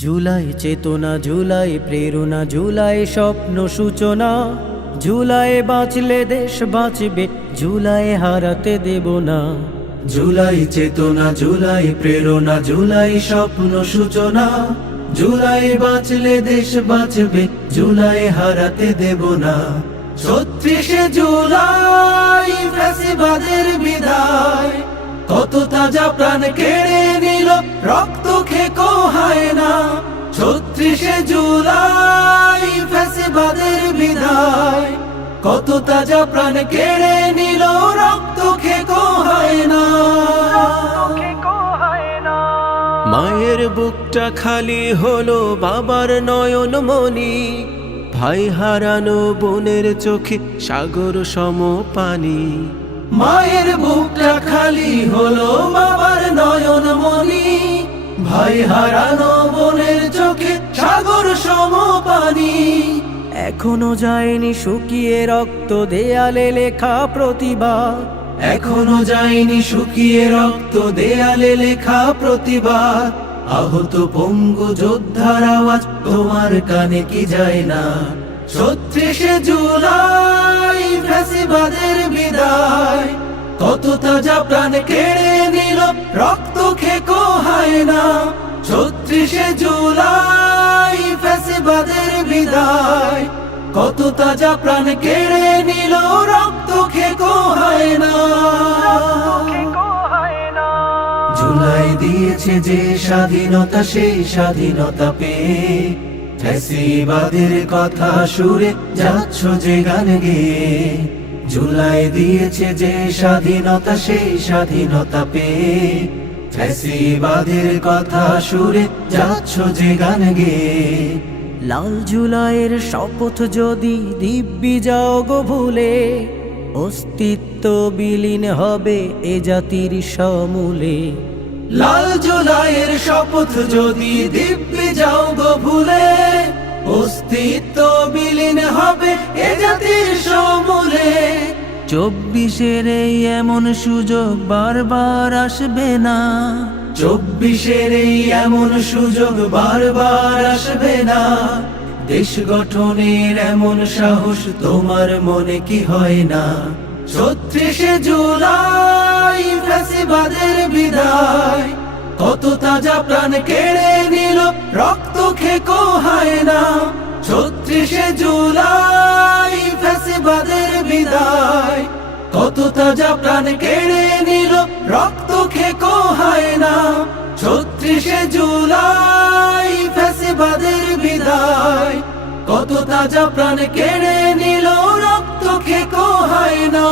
জুলাই চেতনা, জুলাই প্রেরণা, জুলাই স্বপ্ন সূচনা। জুলাই বাঁচলে দেশ বাঁচবে, জুলাই হারাতে দেব না। জুলাই চেতনা, জুলাই প্রেরণা, জুলাই স্বপ্ন সূচনা। জুলাই বাঁচলে দেশ বাঁচবে, জুলাই হারাতে দেব না। ৩৬শে জুলাই ফ্যাসিবাদের বিদায়, কত তাজা প্রাণ কেড়ে নিল, রক্ত খেকো হয় না। ৩৬শে জুলাই ফ্যাসিবাদের বিদায়, কত তাজা প্রাণ কেড়ে নিল, রক্ত খেকো হয় না। মায়ের বুকটা খালি হলো, বাবার নয়ন মনি। ভাই হারানো বোনের চোখে সাগর সম পানি। মায়ের বুকটা খালি হলো, বাবার নয়ন মনি। ভাই হারানো বোনের চোখে সাগর সম পানি। এখনো যায়নি শুকিয়ে রক্ত, দেয়ালে লেখা প্রতিবাদ। এখনো যায়নি শুকিয়ে রক্ত, দেয়ালে লেখা প্রতিবাদ। আহত পঙ্গু যোদ্ধার আওয়াজ তোমার কানে কি যায় না? ৩৬শে জুলাই ফ্যাসিবাদের বিদায়, কত তাজা প্রাণ কেড়ে নিল, রক্ত খেকো হয় না। ৩৬শে জুলাই ফ্যাসিবাদের বিদায়, কত তাজা প্রাণ কেড়ে নিল, রক্ত খেকো হয় না। জুলাই দিয়েছে যে স্বাধীনতা, সেই স্বাধীনতা পেয়ে ফ্যাসিবাদের কথা সুরে যাচ্ছ যে গান গেয়ে। জুলাই দিয়েছে যে স্বাধীনতা, সেই স্বাধীনতা পেয়ে ফ্যাসিবাদের কথা সুরে যাচ্ছ যে গান গেয়ে। লাল জুলাইয়ের শপথ যদি দিব্যি যাও গো ভুলে, অস্তিত্ব বিলীন হবে এ জাতির সমূলে। লাল জুলাইয়ের শপথ যদি দিব্যি যাও গো ভুলে, অস্তিত্ব বিলীন হবে এ জাতির সমূলে। ২৪-এর এই এমন সুযোগ বারবার আসবে না। ২৪-এর এই এমন সুযোগ বারবার আসবে না। দেশ গঠনের এমন সাহস তোমার মনে কি হয় না? ৩৬শে জুলাই ফ্যাসিবাদের বিদায়, কত তাজা প্রাণ কেড়ে নিল, রক্ত খেকো হয় না। ৩৬শে জুলাই ফ্যাসিবাদের বিদায়, কত তাজা প্রাণ কেড়ে নিল, রক্ত খেকো হয় না। ৩৬শে জুলাই ফ্যাসিবাদের বিদায়, কত তাজা প্রাণ কেড়ে নিল, রক্ত খেকো হয় না।